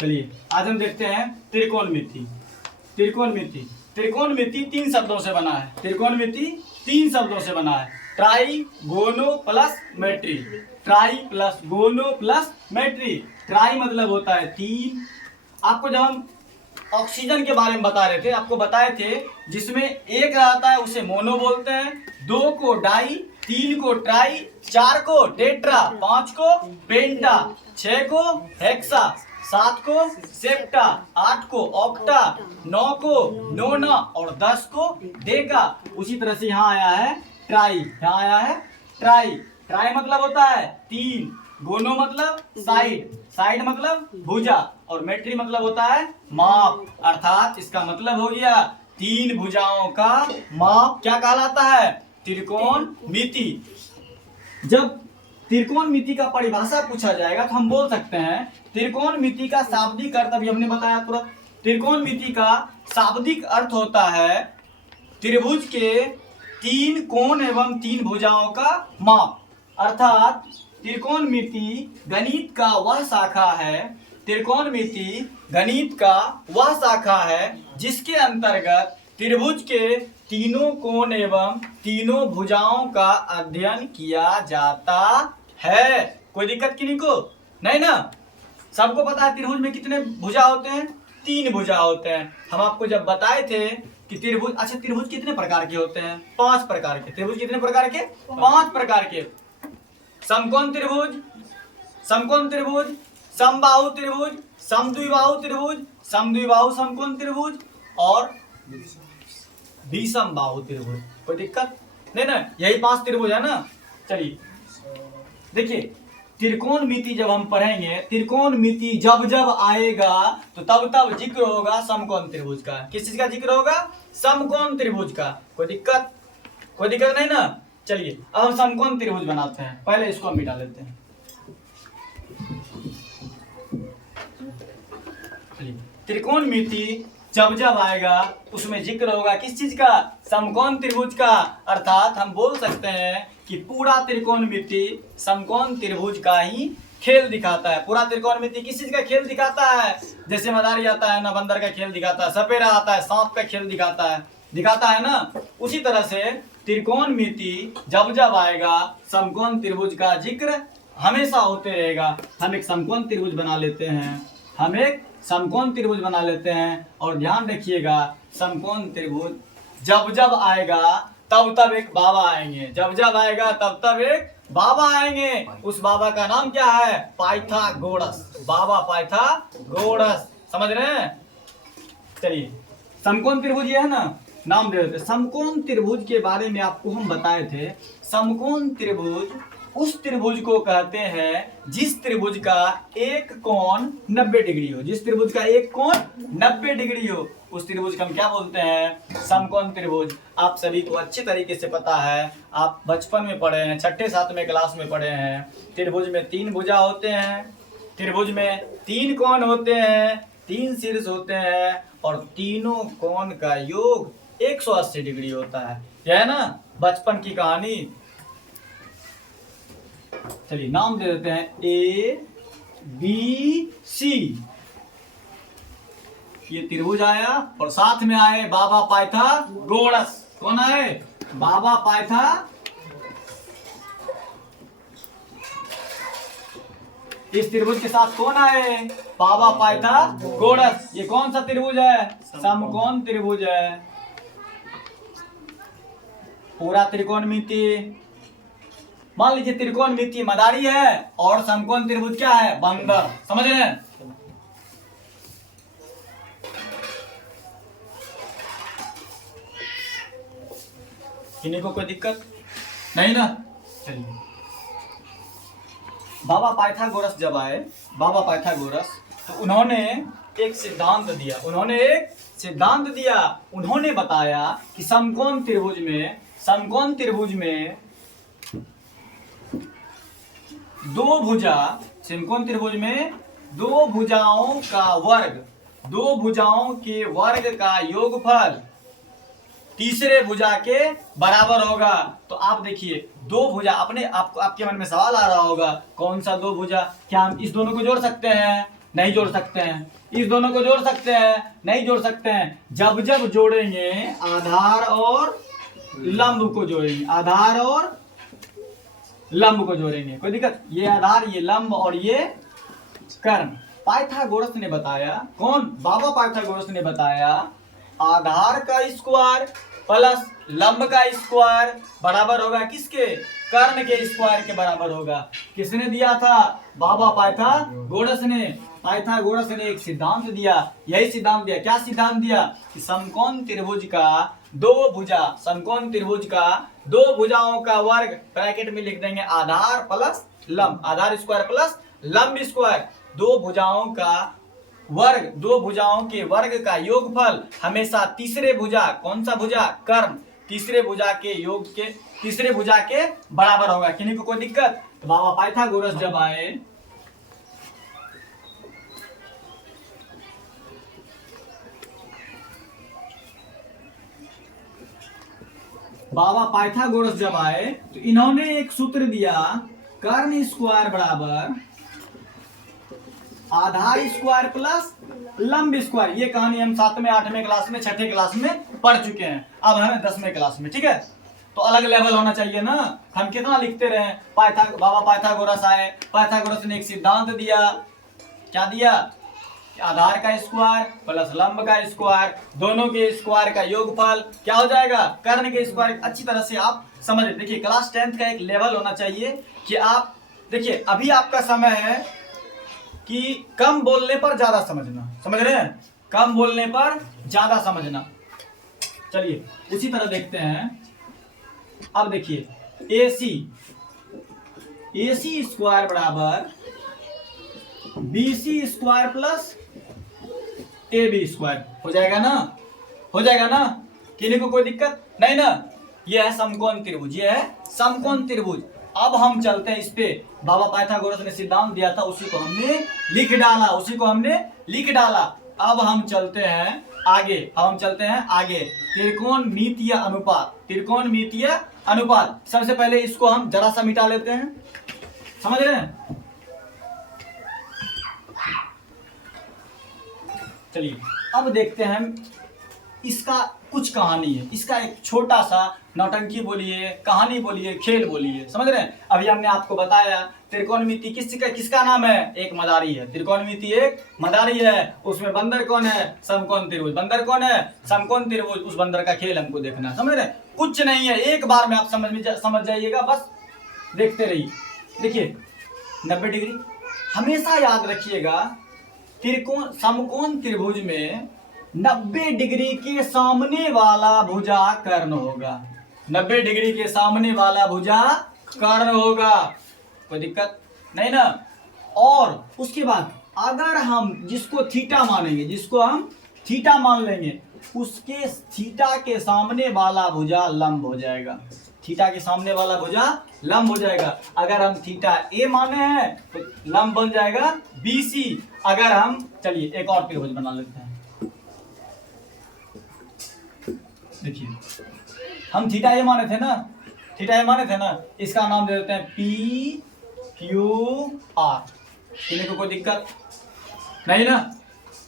चलिए आज हम देखते हैं त्रिकोणमिति। त्रिकोणमिति त्रिकोणमिति तीन शब्दों से बना है। त्रिकोणमिति तीन शब्दों से बना है। ट्राई गोनो प्लस मेट्री। ट्राई प्लस गोनो प्लस मेट्री। ट्राई मतलब होता है तीन। आपको जब हम ऑक्सीजन के बारे में बता रहे थे, आपको बताए थे जिसमें एक रहता है उसे मोनो बोलते हैं, दो को डाई, तीन को ट्राई, चार को टेट्रा, पांच को पेंटा, छह को हेक्सा, सात को सेप्टा, आठ को ऑक्टा, नौ को नोना और 10 को डेका। उसी तरह से यहाँ आया है ट्राई। यहाँ आया है ट्राई। ट्राई मतलब होता है तीन, गोनो मतलब साइड, साइड मतलब भुजा और मेट्री मतलब होता है माप। अर्थात इसका मतलब हो गया तीन भुजाओं का माप क्या कहलाता है? त्रिकोणमिति। जब त्रिकोणमिति का परिभाषा पूछा जाएगा तो हम बोल सकते हैं त्रिकोणमिति का शाब्दिक अर्थ, अभी हमने बताया तुरंत। त्रिकोणमिति का शाब्दिक अर्थ होता है त्रिभुज के तीन कोण एवं तीन भुजाओं का माप। अर्थात त्रिकोणमिति गणित का वह शाखा है, त्रिकोणमिति गणित का वह शाखा है जिसके अंतर्गत त्रिभुज के तीनों कोण एवं तीनों भुजाओं का अध्ययन किया जाता है। कोई दिक्कत किन्हीं को नहीं ना? सबको पता है त्रिभुज में कितने भुजा होते हैं? तीन भुजा होते हैं। हम आपको जब बताए थे कि त्रिभुज, अच्छा त्रिभुज कितने प्रकार के होते हैं? 5 प्रकार के। त्रिभुज कितने प्रकार के? 5 प्रकार के। समकोण त्रिभुज, समकोण त्रिभुज, समबाहु त्रिभुज, समद्विबाहु त्रिभुज, समद्विबाहु समकोण त्रिभुज और विषम बाहु त्रिभुज। कोई दिक्कत नहीं ना? यही 5 त्रिभुज है ना? चलिए देखिए, त्रिकोणमिति जब हम पढ़ेंगे, त्रिकोणमिति जब जब आएगा तो तब तब जिक्र होगा समकोण त्रिभुज का। किस चीज का जिक्र होगा? समकोण त्रिभुज का। कोई दिक्कत नहीं ना? चलिए अब हम समकोण त्रिभुज बनाते हैं। पहले इसको हम मिटा लेते हैं। त्रिकोणमिति जब जब आएगा उसमें जिक्र होगा किस चीज का? समकोण त्रिभुज का। अर्थात हम बोल सकते हैं कि पूरा त्रिकोणमिति समकोण त्रिभुज का ही खेल दिखाता है। पूरा त्रिकोणमिति किस चीज का खेल दिखाता है? जैसे मदारी आता है ना, बंदर का खेल दिखाता है, सपेरा आता है, सांप का खेल दिखाता है ना। उसी तरह से त्रिकोणमिति जब जब आएगा समकोण त्रिभुज का जिक्र हमेशा होते रहेगा। हम एक समकोण त्रिभुज बना लेते हैं, और ध्यान रखिएगा समकोण त्रिभुज जब जब आएगा तब तब एक बाबा आएंगे। जब जब आएगा तब तब एक बाबा आएंगे। उस बाबा का नाम क्या है? पाइथागोरस। बाबा पाइथागोरस। समझ रहे हैं? चलिए समकोण त्रिभुज ये है ना, नाम दे देते। समकोण त्रिभुज के बारे में आपको हम बताए थे। समकोण त्रिभुज उस त्रिभुज को कहते हैं जिस त्रिभुज का एक कोण 90 डिग्री हो। जिस त्रिभुज का एक कोण 90 डिग्री हो उस त्रिभुज को हम क्या बोलते हैं? समकोण त्रिभुज। आप सभी को अच्छे तरीके से पता है, आप बचपन में पढ़े हैं, 6ठे 7वें क्लास में पढ़े हैं। त्रिभुज में 3 भुजा होते हैं, त्रिभुज में 3 कोण होते हैं, 3 शीर्ष होते हैं और तीनों कोण का योग 180 डिग्री होता है। यह है ना बचपन की कहानी। चलिए नाम दे देते हैं ए बी सी। ये त्रिभुज आया और साथ में आए बाबा पाइथागोरस। कौन आए? बाबा पाइथा। इस त्रिभुज के साथ कौन आए? बाबा पाइथागोरस। ये कौन सा त्रिभुज है? समकोण त्रिभुज है। पूरा त्रिकोणमिति, मान लीजिए त्रिकोणमिति मदारी है और समकोण त्रिभुज क्या है? बंदर। समझ रहे हैं? किन्हीं को कोई दिक्कत नहीं ना? चलिए बाबा पाइथागोरस जब आए, बाबा पाइथागोरस, तो उन्होंने एक सिद्धांत दिया। उन्होंने बताया कि समकोण त्रिभुज में दो भुजा, समकोण त्रिभुज में दो भुजाओं के वर्ग का योगफल तीसरे भुजा के बराबर होगा। तो आप देखिए दो भुजा, आपके मन में सवाल आ रहा होगा कौन सा दो भुजा? क्या हम इस दोनों को जोड़ सकते हैं? नहीं जोड़ सकते हैं। इस दोनों को जोड़ सकते हैं? नहीं जोड़ सकते हैं। जब जब जोड़ेंगे आधार और लंब को जोड़ेंगे, आधार और लंब को जोड़ेंगे, कोई दिक्कत? ये आधार, ये लंब और ये कर्ण। पाइथागोरस ने बताया, कौन? बाबा पाइथागोरस ने बताया आधार का स्क्वायर प्लस लंब का स्क्वायर बराबर होगा किसके? कर्ण के स्क्वायर के बराबर होगा। किसने दिया था? बाबा पाइथागोरस ने। पाइथागोरस ने एक सिद्धांत दिया, यही सिद्धांत दिया। क्या सिद्धांत दिया? कि समकोण त्रिभुज का दो भुजा, समकोण त्रिभुज का दो भुजाओं का वर्ग ब्रैकेट में लिख देंगे आधार प्लस लंब, आधार स्क्वायर प्लस लंब स्क्वायर। दो भुजाओं का वर्ग, दो भुजाओं के वर्ग का योगफल हमेशा तीसरे भुजा, कौन सा भुजा? कर्ण, तीसरे भुजा के योग के, तीसरे भुजा के बराबर होगा। किन्हीं को कोई दिक्कत? तो बाबा पाइथागोरस जब आए, बाबा पाइथागोरस जब आए तो इन्होंने एक सूत्र दिया, कर्ण स्क्वायर बराबर आधार स्क्वायर प्लस लंब स्क्वायर। ये कहानी हम 7वें 8वें क्लास में, 6ठे क्लास में पढ़ चुके हैं। अब हमें 10वें क्लास में, ठीक है? तो अलग लेवल होना चाहिए ना। हम कितना लिखते रहे? बाबा पाइथागोरस आए, पाइथागोरस ने एक सिद्धांत दिया। क्या दिया? आधार का स्क्वायर प्लस लंब का स्क्वायर, दोनों के स्क्वायर का योगफल क्या हो जाएगा? कर्ण के स्क्वायर। अच्छी तरह से आप समझ। देखिए क्लास 10th का एक लेवल होना चाहिए कि आप देखिए, अभी आपका समय है कि कम बोलने पर ज्यादा समझना, समझ रहे हैं? कम बोलने पर ज्यादा समझना। चलिए उसी तरह देखते हैं। अब देखिए AC स्क्वायर बराबर BC square plus AB square हो जाएगा ना? हो जाएगा ना? किन्हीं को कोई दिक्कत नहीं ना? ये है समकोण त्रिभुज, ये है समकोण त्रिभुज। अब हम चलते हैं इस पे। बाबा पाइथागोरस ने सिद्धांत दिया था, उसी को हमने लिख डाला, उसी को हमने लिख डाला। अब हम चलते हैं आगे, अब हम चलते हैं आगे। त्रिकोणमितीय अनुपात, त्रिकोणमितीय अनुपात। सबसे पहले इसको हम जरा सा मिटा लेते हैं, समझ रहे हैं? चलिए अब देखते हैं इसका कुछ कहानी है, इसका एक छोटा सा नौटंकी बोलिए, कहानी बोलिए, खेल बोलिए, समझ रहे हैं? अभी हमने आपको बताया त्रिकोणमिति किसका नाम है? एक मदारी है। त्रिकोणमिति एक मदारी है। उसमें बंदर कौन है? समकोण त्रिभुज। बंदर कौन है? समकोण त्रिभुज। उस बंदर का खेल हमको देखना, समझ रहे हैं? कुछ नहीं है, एक बार में आप समझ जाइएगा, बस देखते रहिए। देखिए 90 डिग्री हमेशा याद रखिएगा। त्रिकोण समकोण त्रिभुज में 90 डिग्री के सामने वाला भुजा कर्ण होगा। 90 डिग्री के सामने वाला भुजा कर्ण होगा, कोई दिक्कत नहीं ना? और उसके बाद अगर हम जिसको थीटा मानेंगे, जिसको हम थीटा मान लेंगे, उसके थीटा के सामने वाला भुजा लंब हो जाएगा। थीटा के सामने वाला भुजा लंब हो जाएगा। अगर हम थीटा ए माने हैं तो लंब बन जाएगा BC। अगर हम, चलिए एक और त्रिभुज बना लेते हैं। देखिए हम थीटा ए माने थे ना, थीटा ए माने थे ना, इसका नाम दे देते हैं PQR। किसी को कोई दिक्कत नहीं ना?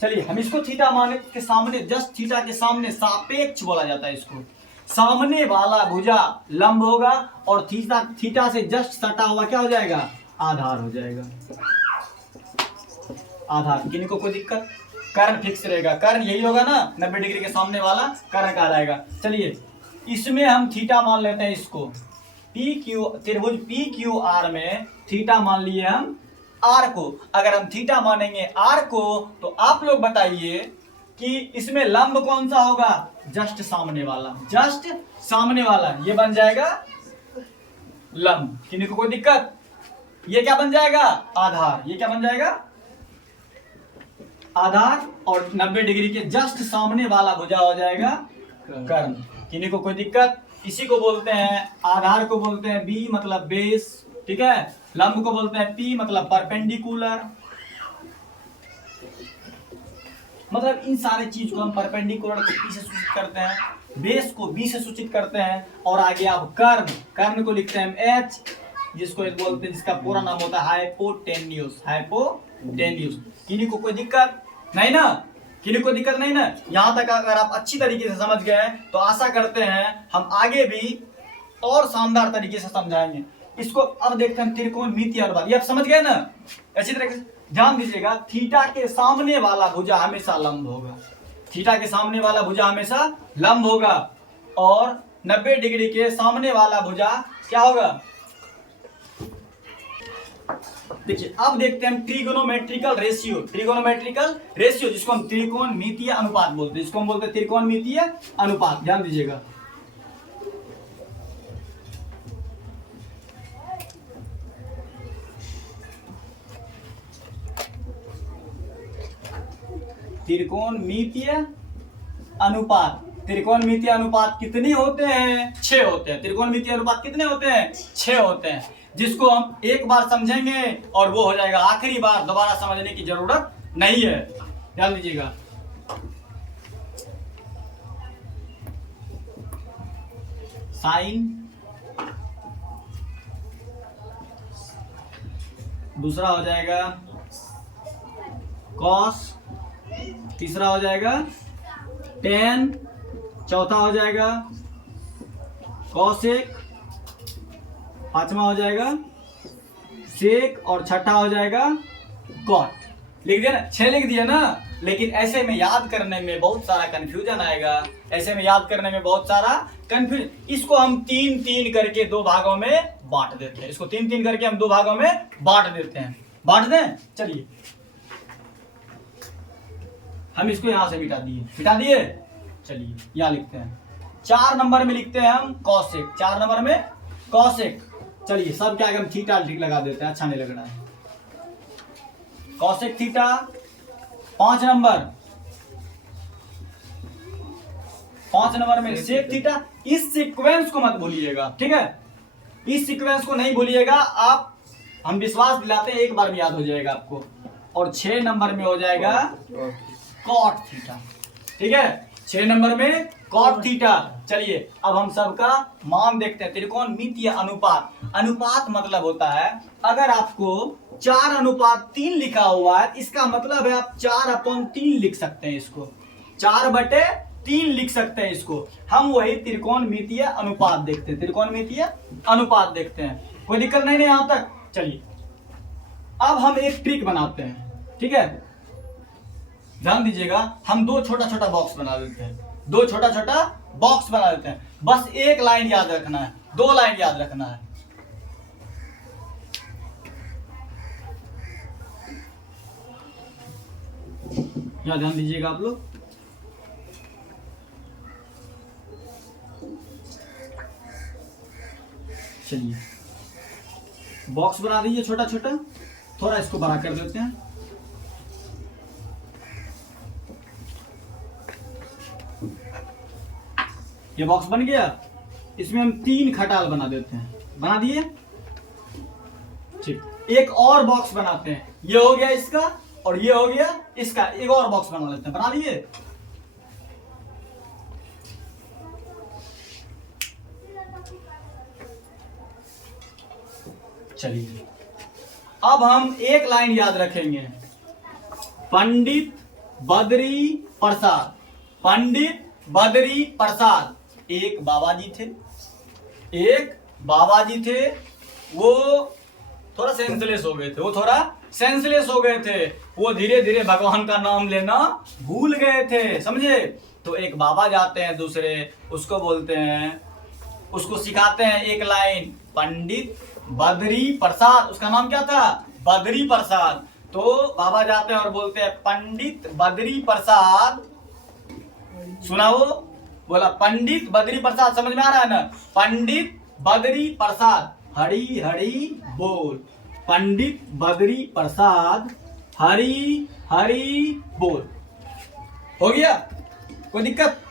चलिए हम इसको थीटा माने के सामने, जस्ट थीटा के सामने, सापेक्ष बोला जाता है इसको। सामने वाला भुजा लंब होगा और थीटा से जस्ट सटा हुआ क्या हो जाएगा? आधार हो जाएगा, आधार। किन्हीं को कोई दिक्कत? कर्ण फिक्स रहेगा। कर्ण यही होगा ना, 90 डिग्री के सामने वाला कर्ण कहलाएगा। चलिए इसमें हम थीटा मान लेते हैं इसको। त्रिभुज PQR में थीटा मान लिए हम R को। अगर हम थीटा मानेंगे R को तो आप लोग बताइए कि इसमें लंब कौन सा होगा? जस्ट सामने वाला, जस्ट सामने वाला, ये बन जाएगा लंब। किन्हीं को कोई दिक्कत? ये क्या बन जाएगा? आधार। ये क्या बन जाएगा? आधार। और 90 डिग्री के जस्ट सामने वाला भुजा हो जाएगा कर्ण। किन्हीं को कोई दिक्कत? इसी को बोलते हैं, आधार को बोलते हैं B मतलब बेस, ठीक है? लंब को बोलते हैं P मतलब परपेंडिकुलर। मतलब इन सारे चीज को हम परपेंडिकुलर को P से सूचित करते हैं, बेस को B से सूचित करते हैं, और आगे आप कर्ण, कर्ण को लिखते हैं H, जिसको बोलते हैं, जिसका पूरा नाम होता है हाइपोटेन्यूज। हाइपोटेन्यूज किन्हीं को कोई दिक्कत नहीं ना? किन्हीं को दिक्कत नहीं ना? यहाँ तक अगर आप अच्छी तरीके से समझ गए तो आशा करते हैं हम आगे भी और शानदार तरीके से समझाएंगे इसको। अब देखते हैं त्रिकोणमितीय अनुपात, ये आप समझ गए ना? अच्छी तरीके से ध्यान दीजिएगा। थीटा के सामने वाला भुजा हमेशा लंब होगा, थीटा के सामने वाला भुजा हमेशा लंब होगा, और 90 डिग्री के सामने वाला भुजा क्या होगा? देखिए अब देखते हैं हम ट्रिगोनोमेट्रिकल रेशियो। ट्रिगोनोमेट्रिकल रेशियो जिसको हम त्रिकोणमितीय अनुपात बोलते हैं, जिसको हम बोलते हैं त्रिकोणमितीय अनुपात। ध्यान दीजिएगा। त्रिकोणमितीय अनुपात, त्रिकोणमितीय अनुपात कितने होते हैं? 6 होते हैं। त्रिकोणमितीय अनुपात कितने होते हैं? 6 होते हैं, जिसको हम एक बार समझेंगे और वो हो जाएगा आखिरी बार, दोबारा समझने की जरूरत नहीं है। ध्यान दीजिएगा। साइन, दूसरा हो जाएगा कॉस, तीसरा हो जाएगा टेन, चौथा हो जाएगा कॉसेक, पांचवा हो जाएगा सेक, और छठा हो जाएगा कॉट। लिख दिया ना? 6 लिख दिया ना? लेकिन ऐसे में याद करने में बहुत सारा कंफ्यूजन आएगा, ऐसे में याद करने में बहुत सारा कंफ्यूजन। इसको हम 3-3 करके 2 भागों में बांट देते हैं। इसको 3-3 करके हम 2 भागों में बांट देते हैं। बांट दें? चलिए हम इसको यहां से मिटा दिए, मिटा दिए। चलिए यहां लिखते हैं 4 नंबर में लिखते हैं हम कॉसेक, 4 नंबर में कॉसेक। चलिए सब क्या हम थीटा लगा देते हैं, अच्छा नहीं लग रहा है। कॉसेक थीटा 5 नंबर, 5 नंबर में सेक थीटा। इस सीक्वेंस को मत भूलिएगा, ठीक है? इस सीक्वेंस को नहीं भूलिएगा आप, हम विश्वास दिलाते हैं एक बार में याद हो जाएगा आपको। और 6 नंबर में हो जाएगा कॉट थीटा, ठीक है? 6 नंबर में कॉट थीटा। चलिए अब हम सबका मान देखते हैं। त्रिकोणमितीय अनुपात, अनुपात मतलब होता है अगर आपको 4:3 लिखा हुआ है, इसका मतलब है आप 4/3 लिख सकते हैं, इसको 4/3 लिख सकते हैं इसको। हम वही त्रिकोणमितीय अनुपात देखते हैं, त्रिकोणमितीय अनुपात देखते हैं। कोई दिक्कत नहीं है यहां तक? चलिए अब हम एक ट्रिक बनाते हैं, ठीक है? ध्यान दीजिएगा। हम 2 छोटा-छोटा बॉक्स बना देते हैं, 2 छोटा-छोटा बॉक्स बना देते हैं। बस एक लाइन याद रखना है, 2 लाइन याद रखना है। यहां ध्यान दीजिएगा आप लोग। चलिए बॉक्स बना दीजिए छोटा-छोटा, थोड़ा इसको बड़ा कर देते हैं। ये बॉक्स बन गया, इसमें हम 3 खटाल बना देते हैं। बना दिए? ठीक। एक और बॉक्स बनाते हैं, ये हो गया इसका और ये हो गया इसका, एक और बॉक्स बना लेते हैं। बना दिए? चलिए अब हम एक लाइन याद रखेंगे, पंडित बद्री प्रसाद। पंडित बद्री प्रसाद, एक बाबा जी थे, एक बाबा जी थे, वो थोड़ा सेंसलेस हो गए थे, वो थोड़ा सेंसलेस हो गए थे, वो धीरे धीरे भगवान का नाम लेना भूल गए थे, समझे? तो एक बाबा जाते हैं दूसरे, उसको बोलते हैं, उसको सिखाते हैं एक लाइन, पंडित बद्री प्रसाद। उसका नाम क्या था? बद्री प्रसाद। तो बाबा जाते हैं और बोलते हैं पंडित बद्री प्रसाद, सुनाओ। बोला पंडित बद्री प्रसाद, समझ में आ रहा है ना? पंडित बद्री प्रसाद, हरि हरि बोल। पंडित बद्री प्रसाद, हरि हरि बोल। हो गया? कोई दिक्कत?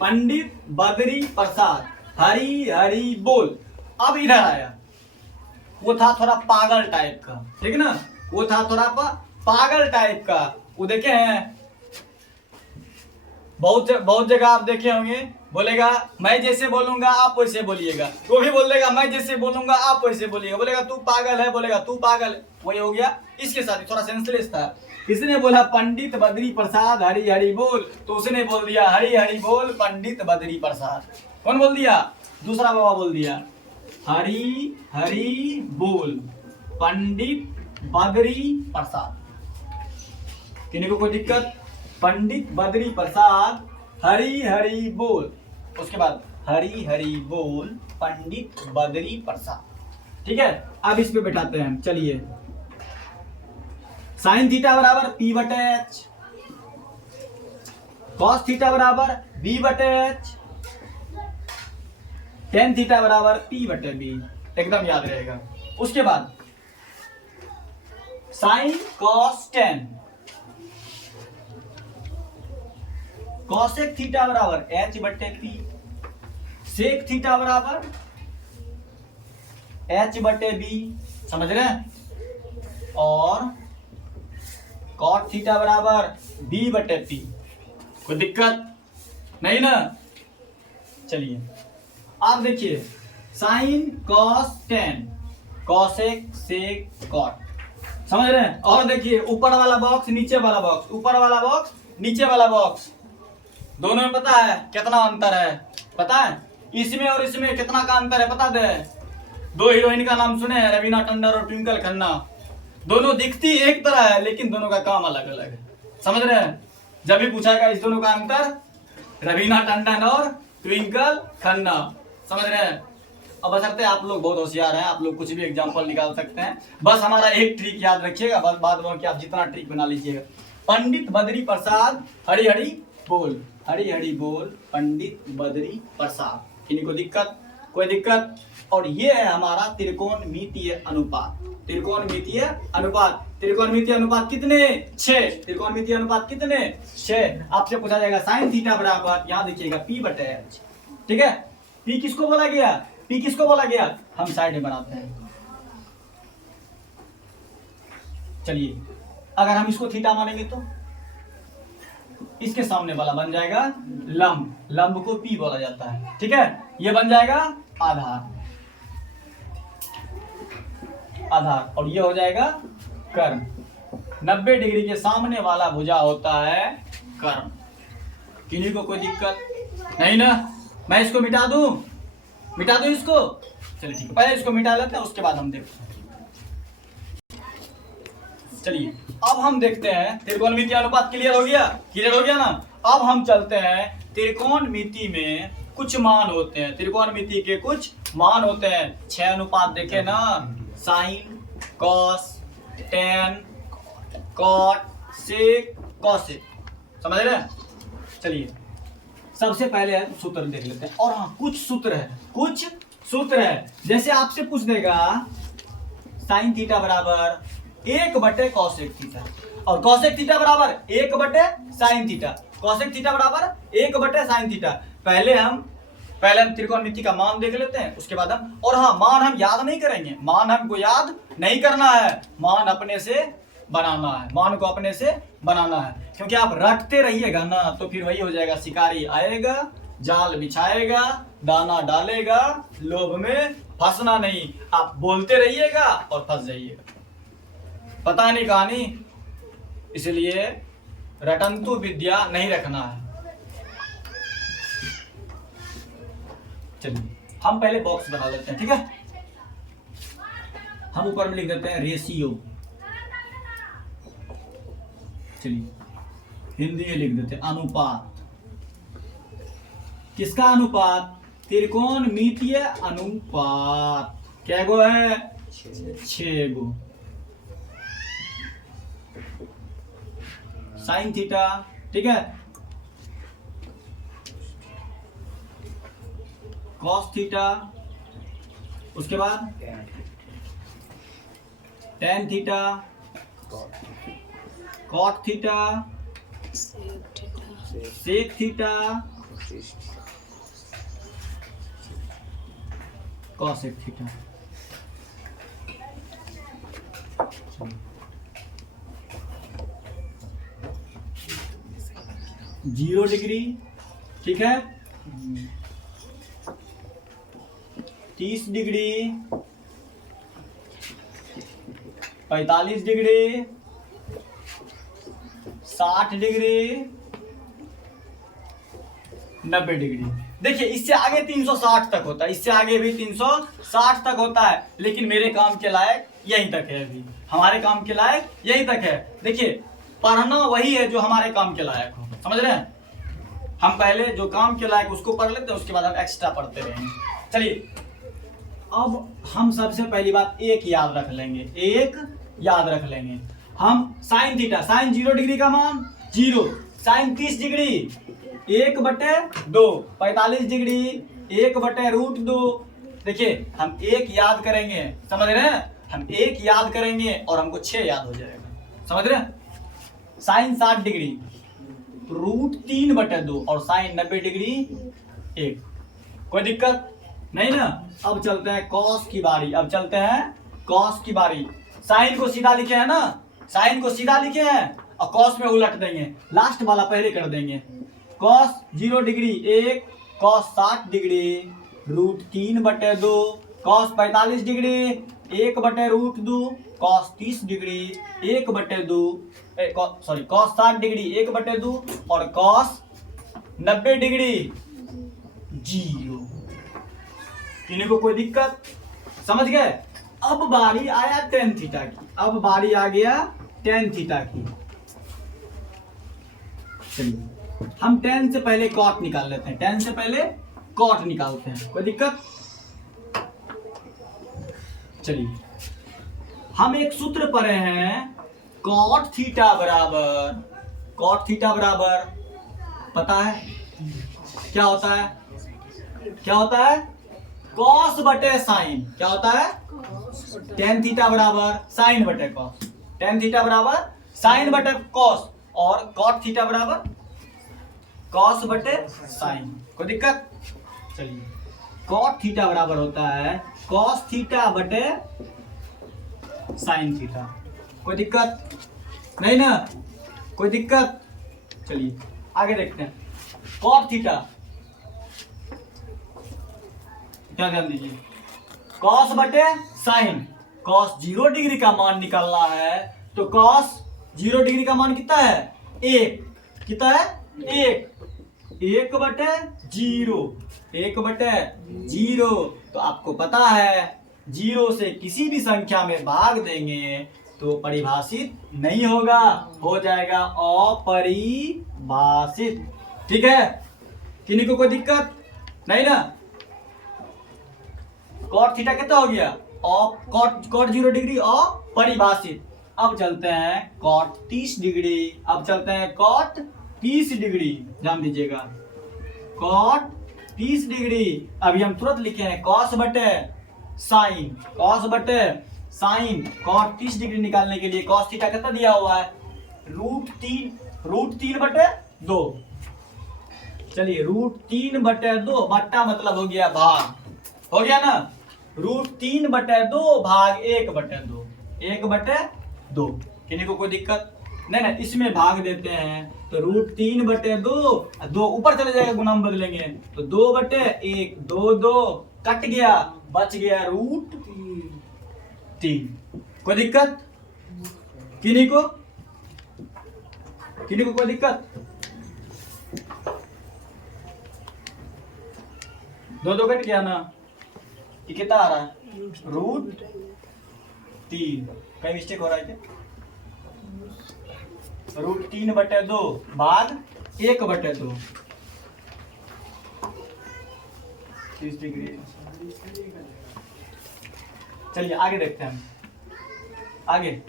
पंडित बद्री प्रसाद, हरि हरि बोल। अब इधर आया, वो था थोड़ा पागल टाइप का, ठीक है ना? वो था थोड़ा पागल टाइप का। वो देखे हैं बहुत जगह आप देखे होंगे बोलेगा मैं जैसे बोलूंगा आप वैसे बोलिएगा, वो भी बोल देगा मैं जैसे बोलूंगा आप वैसे बोलिएगा, बोलेगा तू पागल है, बोलेगा तू पागल है, वही हो गया। इसके साथ थोड़ा सेंसलेस था। किसने बोला पंडित बद्री प्रसाद हरी हरी बोल, तो उसने बोल दिया हरी हरी बोल पंडित बद्री प्रसाद। कौन बोल दिया? दूसरा बाबा बोल दिया हरी हरी बोल पंडित बद्री प्रसाद। किन्हीं को कोई दिक्कत? पंडित बद्री प्रसाद हरी हरी बोल, उसके बाद हरी हरी बोल पंडित बद्री प्रसाद। ठीक है, अब इस पे बैठाते हैं। चलिए, साइन थीटा बराबर P बटे H, कॉस थीटा बराबर B बटे H, टेन थीटा बराबर P बटे B, एकदम याद रहेगा। उसके बाद sign cos tan, cosec theta बराबर H बटे P, सेक थीटा बराबर H बटे B, समझ रहे हैं? और कॉट थीटा बराबर B बटे P। कोई दिक्कत नहीं ना? चलिए आप देखिए, sine cos tan, cosec sec cot, समझ रहे हैं? और देखिए ऊपर वाला बॉक्स नीचे वाला बॉक्स, ऊपर वाला बॉक्स नीचे वाला बॉक्स, दोनों में पता है कितना अंतर है? पता है इसमें और इसमें कितना का अंतर है? बता दे। दो हीरोइन का नाम सुने हैं, रवीना टंडन और ट्विंकल खन्ना। दोनों दिखती एक तरह है लेकिन दोनों का काम अलग अलग है, समझ रहे हैं? जब भी पूछाएगा इस दोनों का अंतर, रवीना टंडन और ट्विंकल खन्ना, समझ रहे हैं? अब बशर्ते आप लोग बहुत होशियार हैं, आप लोग कुछ भी एग्जांपल निकाल सकते हैं। बस हमारा एक ट्रिक याद रखिएगा, बस बाद में कि आप जितना ट्रिक बना लीजिएगा। पंडित बद्री प्रसाद हरी हरी बोल, हरी हरी बोल पंडित बद्री प्रसाद। किन्हीं को दिक्कत? कोई दिक्कत? और ये है हमारा त्रिकोणमितीय अनुपात। त्रिकोणमितीय अनुपात, त्रिकोणमितीय अनुपात कितने? 6। त्रिकोणमितीय अनुपात कितने? 6। आपसे पूछा जाएगा साइन थीटा बराबर, यहाँ देखिएगा P बटे H। ठीक है, P किसको बोला गया? P किसको बोला गया? हम साइड में बनाते हैं। चलिए, अगर हम इसको थीटा मानेंगे तो इसके सामने वाला बन जाएगा लंब, लंब को P बोला जाता है। ठीक है, ये बन जाएगा आधार, आधार, और ये हो जाएगा कर्म। 90 डिग्री के सामने वाला भुजा होता है कर्म। किन्हीं को कोई दिक्कत नहीं ना? मैं इसको मिटा दूं? मिटा दूं इसको? चलिए ठीक है, पहले इसको मिटा लेते हैं, उसके बाद हम देखते हैं। चलिए अब हम देखते हैं त्रिकोणमितीय अनुपात। क्लियर हो गया? क्लियर हो गया ना? अब हम चलते हैं त्रिकोणमिति में कुछ मान होते हैं, त्रिकोणमिति के कुछ मान होते हैं। 6 अनुपात देखे ना, sine cos tan cot sec cosec, समझ रहे हैं? चलिए सबसे पहले सूत्र देख लेते हैं। और हाँ, कुछ सूत्र है, कुछ सूत्र है। जैसे आपसे पूछ देगा साइन थीटा बराबर 1 बटे कॉसेक थीटा, और कॉसेक थीटा बराबर 1 बटे साइन थीटा, कॉसेक थीटा बराबर 1 बटे साइन थीटा। पहले हम त्रिकोणमिति का मान देख लेते हैं, उसके बाद हम, और हाँ मान हम याद नहीं करेंगे, मान हमको याद नहीं करना है, मान अपने से बनाना है, मान को अपने से बनाना है। क्योंकि आप रटते रहिएगा ना तो फिर वही हो जाएगा, शिकारी आएगा जाल बिछाएगा दाना डालेगा, लोभ में फंसना नहीं। आप बोलते रहिएगा और फंस जाइएगा, पता नहीं कहानी। इसलिए रटंतु विद्या नहीं रखना है। चलिए हम पहले बॉक्स बना लेते हैं, ठीक है? हम ऊपर में लिख देते हैं रेशियो। चलिए हिंदी में लिख देते हैं अनुपात। किसका अनुपात? त्रिकोणमितीय अनुपात। क्या गो है? 6 गो। साइन थीटा, ठीक है, कॉस थीटा, उसके बाद tan theta, cot theta, sec theta, cosec theta. 0 degree, ठीक है, 30 डिग्री, 45 डिग्री, 60 डिग्री, 90 डिग्री। देखिए इससे आगे 360 तक होता है, इससे आगे भी 360 तक होता है, लेकिन मेरे काम के लायक यहीं तक है। अभी हमारे काम के लायक यहीं तक है। देखिए पढ़ना वही है जो हमारे काम के लायक हो, समझ रहे हैं। हम पहले जो काम के लायक उसको पढ़ लेते हैं, उसके बाद हम एक्स्ट्रा पढ़ते रहेंगे। चलिए अब हम सबसे पहली बात एक याद रख लेंगे, एक याद रख लेंगे हम। साइन थीटा, साइन 0 डिग्री का मान 0, साइन 30 डिग्री 1/2, 45 डिग्री 1/√2। देखिए हम एक याद करेंगे, समझ रहे हैं, हम एक याद करेंगे और हमको 6 याद हो जाएगा, समझ रहे हैं। साइन 60 डिग्री √3/2 और साइन 90 डिग्री 1। कोई दिक्कत नहीं ना। अब चलते हैं कॉस की बारी, अब चलते हैं कॉस की बारी। साइन को सीधा लिखे हैं ना, साइन को सीधा लिखे हैं और कॉस में उलट देंगे, लास्ट वाला पहले कर देंगे। Cos 0 degree 1, cos 60 degree √3/2, cos 45 degree 1/√2, cos 30 degree 1/2, sorry cos 60 degree 1/2 और कॉस 90 डिग्री 0। किन्हीं को कोई दिक्कत, समझ गए। अब बारी आया tan थीटा की, अब बारी आ गया tan थीटा की। चलिए हम tan से पहले cot निकाल लेते हैं, tan से पहले cot निकालते हैं, कोई दिक्कत। चलिए हम एक सूत्र पढ़े हैं, cot थीटा बराबर पता है क्या होता है, क्या होता है, कॉस बटे साइन। क्या होता है, tan थीटा बराबर साइन बटे कॉस, tan थीटा बराबर साइन बटे कॉस और cot थीटा बराबर कॉस बटे साइन। कोई दिक्कत। चलिए cot थीटा बराबर होता है कॉस थीटा बटे साइन थीटा। कोई दिक्कत नहीं ना, कोई दिक्कत। चलिए आगे देखते हैं। cot थीटा, क्या ध्यान दीजिए, कॉस बटे साइन। कॉस 0 डिग्री का मान निकालना है तो कॉस 0 डिग्री का मान कितना है, 1। कितना है, 1/0, 1/0। तो आपको पता है 0 से किसी भी संख्या में भाग देंगे तो परिभाषित नहीं होगा, हो जाएगा अपरिभाषित। ठीक है, किन्हीं को कोई दिक्कत नहीं ना। cot थीटा कितना हो गया, cot 0 डिग्री अपरिभाषित। अब चलते हैं cot 30 डिग्री, अब चलते हैं cot 30 डिग्री, ध्यान दीजिएगा cot 30 डिग्री। अभी हम तुरंत लिखे हैं cos बटे साइन, cos बटे साइन। cot 30 डिग्री निकालने के लिए cos थीटा कितना दिया हुआ है, √3/2। चलिए √3/2 बट्टा मतलब हो गया भाग, हो गया ना। √3/2 भाग 1/2, 1/2। किन्हीं को कोई दिक्कत नहीं ना। इसमें भाग देते हैं तो √3/2, 2 ऊपर चले जाएगा, गुना में बदलेंगे तो 2/1, 2 कट गया, बच गया √3। कोई दिक्कत किन्हीं को कोई दिक्कत। 2 कट गया ना, ये कितना आ रहा है, √3। कहीं मिस्टेक हो रहा है क्या, √3/2 भाग 1/2, 30 डिग्री। चलिए आगे देखते हैं, आगे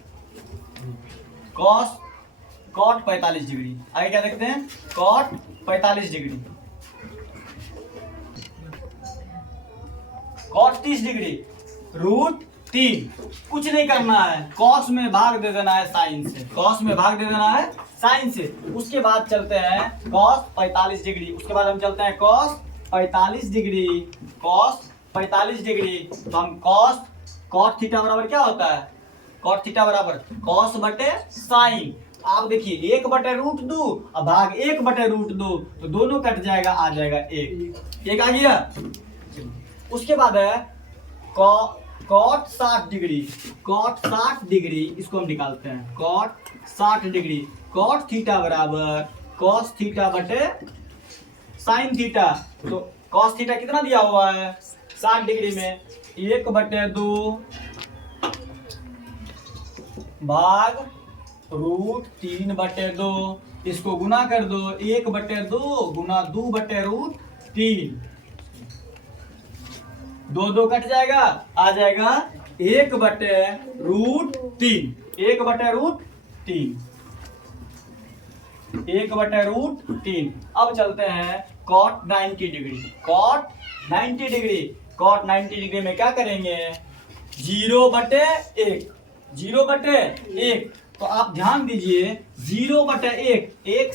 cot 45 डिग्री। आगे क्या देखते हैं, cot 45 डिग्री। cot 30 degree √3। कुछ नहीं करना है, cos में भाग दे देना है साइन से, cos में भाग दे देना है साइन से। उसके बाद चलते हैं cos 45 डिग्री, उसके बाद हम चलते हैं cos 45 डिग्री, cos 45 डिग्री। तो हम cot थीटा बराबर क्या होता है, cot थीटा बराबर cos बटे साइन। आप देखिए 1/√2 और भाग 1/√2, तो दोनों कट जाएगा, आ जाएगा 1 आ गया। उसके बाद है कॉट 60 डिग्री। कॉट 60 डिग्री इसको हम निकालते हैं। कॉट 60 डिग्री, कॉट थीटा बराबर कॉस थीटा बटे साइन थीटा। तो कॉस थीटा कितना दिया हुआ है 60 डिग्री में, 1/2 भाग √3/2। इसको गुना कर दो, 1/2 गुना 2/√3, 2 कट जाएगा, आ जाएगा 1/√3। 1/√3, 1/√3। अब चलते हैं cot 90 degree. Cot 90 degree, cot 90 degree में क्या करेंगे 0/1, 0/1। तो आप ध्यान दीजिए 0/1, एक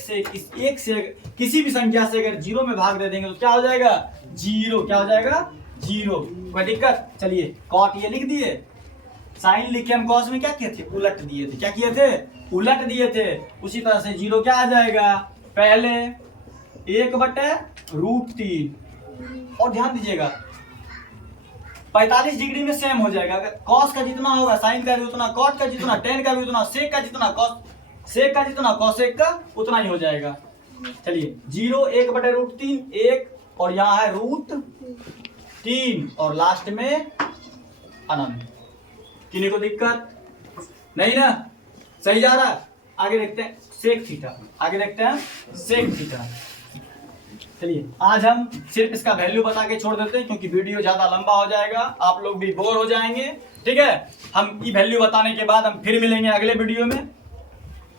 से किसी भी संख्या से अगर 0 में भाग दे देंगे तो क्या हो जाएगा 0। क्या हो जाएगा 0। कोई दिक्कत? चलिए कॉट ये लिख दिए, साइन लिख के हम कॉस में क्या किए थे उलट दिए थे। क्या किए थे उलट दिए थे। उसी तरह से 0 क्या आ जाएगा पहले 1/√3। और ध्यान दीजिएगा 45 डिग्री में सेम हो जाएगा। अगर कॉस का जितना होगा साइन का भी उतना, कॉट का जितना टेन का भी उतना, सेक का जितना सेक का जितना कॉसेक का उतना ही हो जाएगा। चलिए 0 1/√3 1, और यहाँ है √3 और लास्ट में अनंत। किन्हीं को दिक्कत नहीं ना, सही जा रहा है। आगे देखते हैं सेक थीटा, आगे देखते हैं सेक थीटा। चलिए आज हम सिर्फ इसका वैल्यू बता के छोड़ देते हैं क्योंकि वीडियो ज्यादा लंबा हो जाएगा, आप लोग भी बोर हो जाएंगे। ठीक है, हम ये वैल्यू बताने के बाद हम फिर मिलेंगे अगले वीडियो में।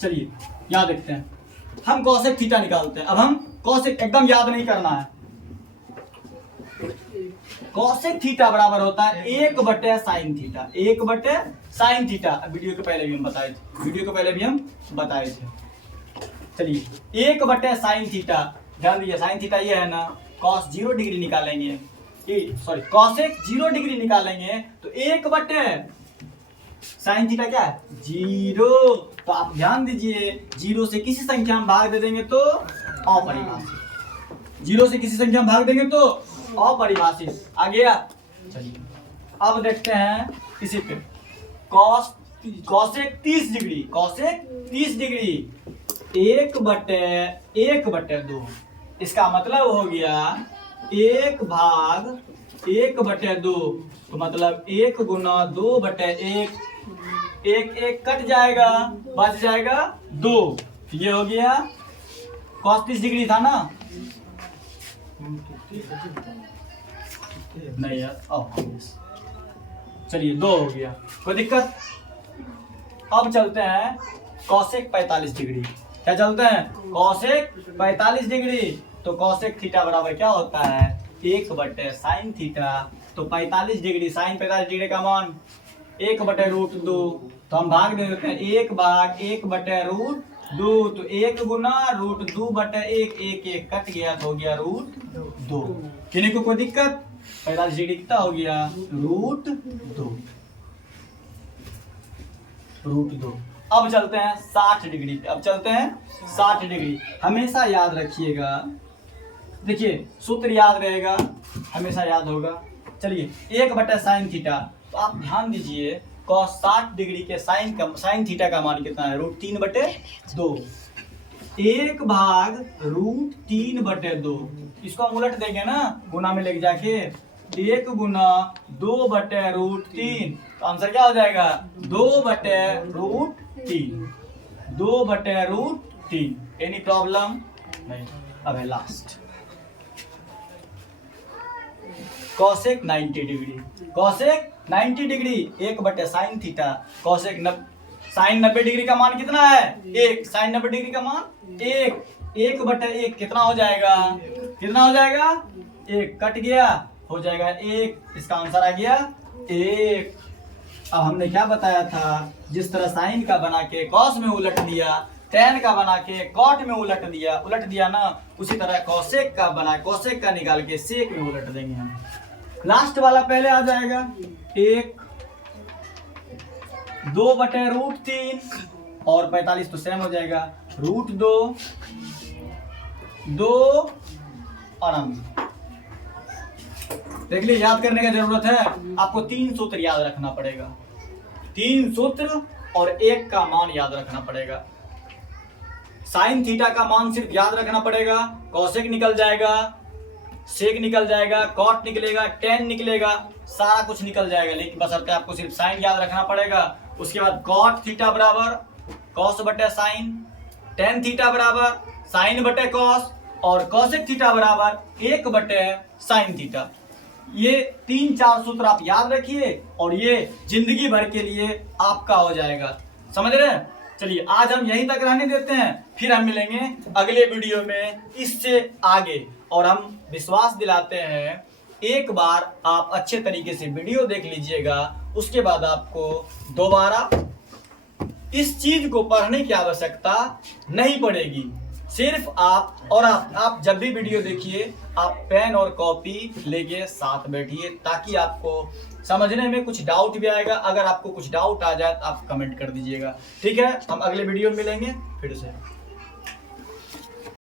चलिए यहाँ देखते हैं, हम कॉसेक थीटा निकालते हैं। अब हम कॉसेक एकदम याद नहीं करना है। कॉसेक थीटा बराबर होता है 1/sin theta, 1/sin theta. Video के पहले भी हम बताए थे, चलिए 1/sin थीटा। ध्यान दीजिए साइन थीटा ये है ना, कॉस 0 डिग्री निकालेंगे, सॉरी कॉसेक 0 डिग्री निकालेंगे तो 1/sin थीटा क्या है 0। तो आप ध्यान दीजिए 0 से किसी संख्या में भाग दे देंगे तो अपरिभाषित, 0 से किसी संख्या में भाग देंगे तो अपरिभाषित। आ गया। चलिए अब देखते हैं इसी पे कॉसेक 30 डिग्री, कॉसेक 30 डिग्री 1/2। इसका मतलब हो गया 1 भाग 1/2, तो मतलब 1 गुना 2/1, 1 कट जाएगा, बच जाएगा 2। ये हो गया cos 30 डिग्री था ना, नहीं यार। चलिए 2 हो गया, कोई दिक्कत? अब चलते हैं कॉसेक 45 डिग्री। क्या चलते हैं कॉसेक 45 डिग्री। तो कॉसेक थीटा बराबर क्या होता है 1/sin थीटा। तो 45 डिग्री साइन 45 डिग्री का मान 1/√2। तो हम भाग दे देते हैं, 1 भाग 1/√2। तो 1 गुना √2/1, 1 कट गया तो हो गया √2। किन्हीं को कोई दिक्कत? 45 डिग्री कितना हो गया √2। अब चलते हैं 60 डिग्री पे। अब चलते हैं 60 डिग्री। हमेशा याद रखिएगा, देखिए सूत्र याद रहेगा, हमेशा याद होगा। चलिए 1/sin थीटा। तो आप ध्यान दीजिए cos 60 डिग्री के साइन थीटा का मान कितना है √3/2। 1 भाग √3/2, इसको हम उलट देंगे ना गुना में लेके जाके, 1 गुना 2/√3। तो आंसर क्या हो जाएगा 2/√3, 2/√3। एनी प्रॉब्लम नहीं। अब है last cosec 90 degree. Cosec 90 degree 1/sin theta. Cosec sine 90 degree का मान कितना है 1, साइन 90 डिग्री का मान 1, 1/1 कितना हो जाएगा, कितना हो जाएगा 1 कट गया, हो जाएगा 1। इसका आंसर आ गया 1। अब हमने क्या बताया था, जिस तरह साइन का बना के कॉस में उलट दिया, टेन का बना के कॉट में उलट दिया ना, उसी तरह कॉसेक का बना कॉसेक का निकाल के सेक में उलट देंगे हम। लास्ट वाला पहले आ जाएगा 1 2/√3 और 45 तो सेम हो जाएगा, √2 2 और देख लीजिए, याद करने की जरूरत है आपको। 3 सूत्र याद रखना पड़ेगा, 3 सूत्र और 1 का मान याद रखना पड़ेगा। साइन थीटा का मान सिर्फ याद रखना पड़ेगा, कॉसेक निकल जाएगा, सेक निकल जाएगा, कॉट निकलेगा, टेन निकलेगा, सारा कुछ निकल जाएगा, लेकिन बशर्ते आपको सिर्फ साइन याद रखना पड़ेगा। उसके बाद कॉट थीटा बराबर कॉस बटे साइन, टेन थीटा बराबर साइन बटे कॉस, और कॉसेक थीटा बराबर 1 बटे साइन थीटा। ये 3-4 सूत्र आप याद रखिए और ये जिंदगी भर के लिए आपका हो जाएगा। समझ रहे हैं? चलिए आज हम यहीं तक रहने देते हैं, फिर हम मिलेंगे अगले वीडियो में इससे आगे। और हम विश्वास दिलाते हैं, एक बार आप अच्छे तरीके से वीडियो देख लीजिएगा, उसके बाद आपको दोबारा इस चीज को पढ़ने की आवश्यकता नहीं पड़ेगी। सिर्फ आप जब भी वीडियो देखिए, आप पेन और कॉपी लेके साथ बैठिए, ताकि आपको समझने में कुछ डाउट भी आएगा। अगर आपको कुछ डाउट आ जाए तो आप कमेंट कर दीजिएगा। ठीक है, हम अगले वीडियो में मिलेंगे फिर से।